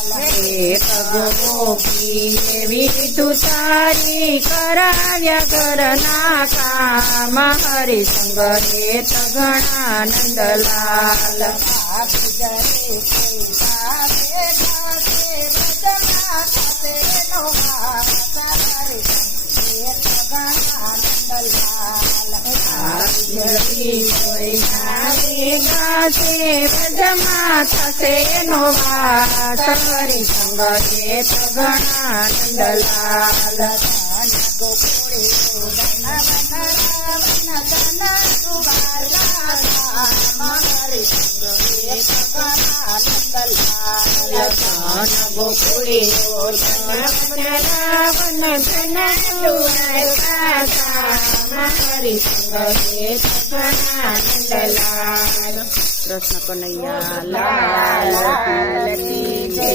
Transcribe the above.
એક ગોપી એવી તું તારી કરાવ્યા ઘરના કામ હરિસંગ હેત ઘણા નંદલાલ વ્રજમાં થશે નો વાત હરિસંગ હેત ઘણા નંદલાલ ગોકુળીઓ રાવણ હરિસંગ હેત ઘણા નંદલાલ કૃષ્ણ કનૈયા લાલ કી જય।